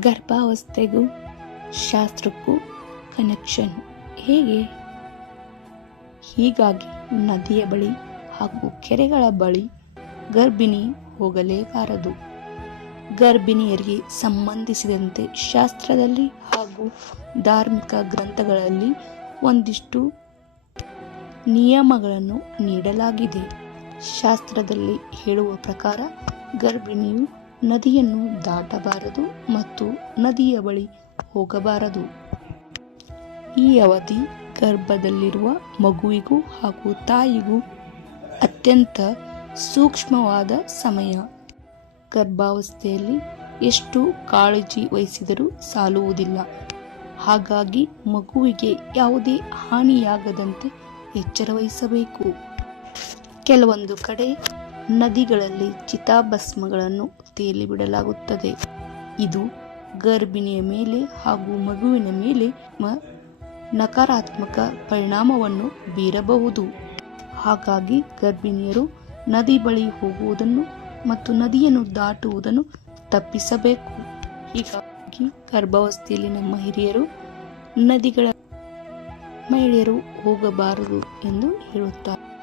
ಗರ್ಭಾವಸ್ಥೆಗೂ, ಶಾಸ್ತ್ರಕ್ಕೂ connection ಹೇಗೆ? ಹೀಗಾಗಿ ನದಿಯ ಬಳಿ ಹಾಗೂ ಕೆರೆಗಳ ಬಳಿ ಗರ್ಭಿಣಿ ಹೋಗಲೇಬಾರದು ಗರ್ಭಿಣಿಯರಿಗೆ ಸಂಬಂಧಿಸಿದಂತೆ ಶಾಸ್ತ್ರದಲ್ಲಿ ಹಾಗೂ ಧಾರ್ಮಿಕ ಗ್ರಂಥಗಳಲ್ಲಿ ಒಂದಿಷ್ಟು ನಿಯಮಗಳನ್ನು ನೀಡಲಾಗಿದೆ. ಶಾಸ್ತ್ರದಲ್ಲಿ ಹೇಳುವ ಪ್ರಕಾರ ಗರ್ಭಿಣಿಯು ನದಿಯನ್ನು ದಾಟಬಾರದು ಮತ್ತು ನದಿಯ ಬಳಿ ಹೋಗಬಾರದು. ಈ ಅವಧಿ ಗರ್ಭದಲ್ಲಿರುವ ಮಗುವಿಗೂ ಹಾಗೂ ತಾಯಿಗೂ ಅತ್ಯಂತ ಸೂಕ್ಷ್ಮವಾದ ಸಮಯ. ಗರ್ಭಾವಸ್ಥೆಯಲ್ಲಿ ಎಷ್ಟು ಕಾಳಜಿ ವಹಿಸಿದರೂ ಸಾಲುವುದಿಲ್ಲ. ಹಾಗಾಗಿ ಮಗುವಿಗೆ ಯಾವುದೇ ಹಾನಿಯಾಗದಂತೆ ಎಚ್ಚರ ವಹಿಸಬೇಕು. ಕೆಲವೊಂದು ಕಡೆ ನದಿಗಳಲ್ಲಿ ಚಿತಾಭಸ್ಮಗಳನ್ನು ತೇಲಿ ಬಿಡಲಾಗುತ್ತದೆ. ಇದು ಗರ್ಭಿಣಿಯ ಮೇಲೆ ಹಾಗೂ ಮಗುವಿನ ಮೇಲೆ ನಕಾರಾತ್ಮಕ ಪರಿಣಾಮವನ್ನು ಬೀರಬಹುದು. ಹಾಗಾಗಿ ಗರ್ಭಿಣಿಯರು ನದಿ ಬಳಿ ಹೋಗುವುದನ್ನು ಮತ್ತು ನದಿಯನ್ನು ದಾಟುವುದನ್ನು ತಪ್ಪಿಸಬೇಕು. ಹೀಗಾಗಿ ಗರ್ಭಾವಸ್ಥೆಯಲ್ಲಿ ನಮ್ಮ ಹಿರಿಯರು ನದಿಗಳ ಮಹಿಳೆಯರು ಹೋಗಬಾರದು ಎಂದು ಹೇಳುತ್ತಾರೆ.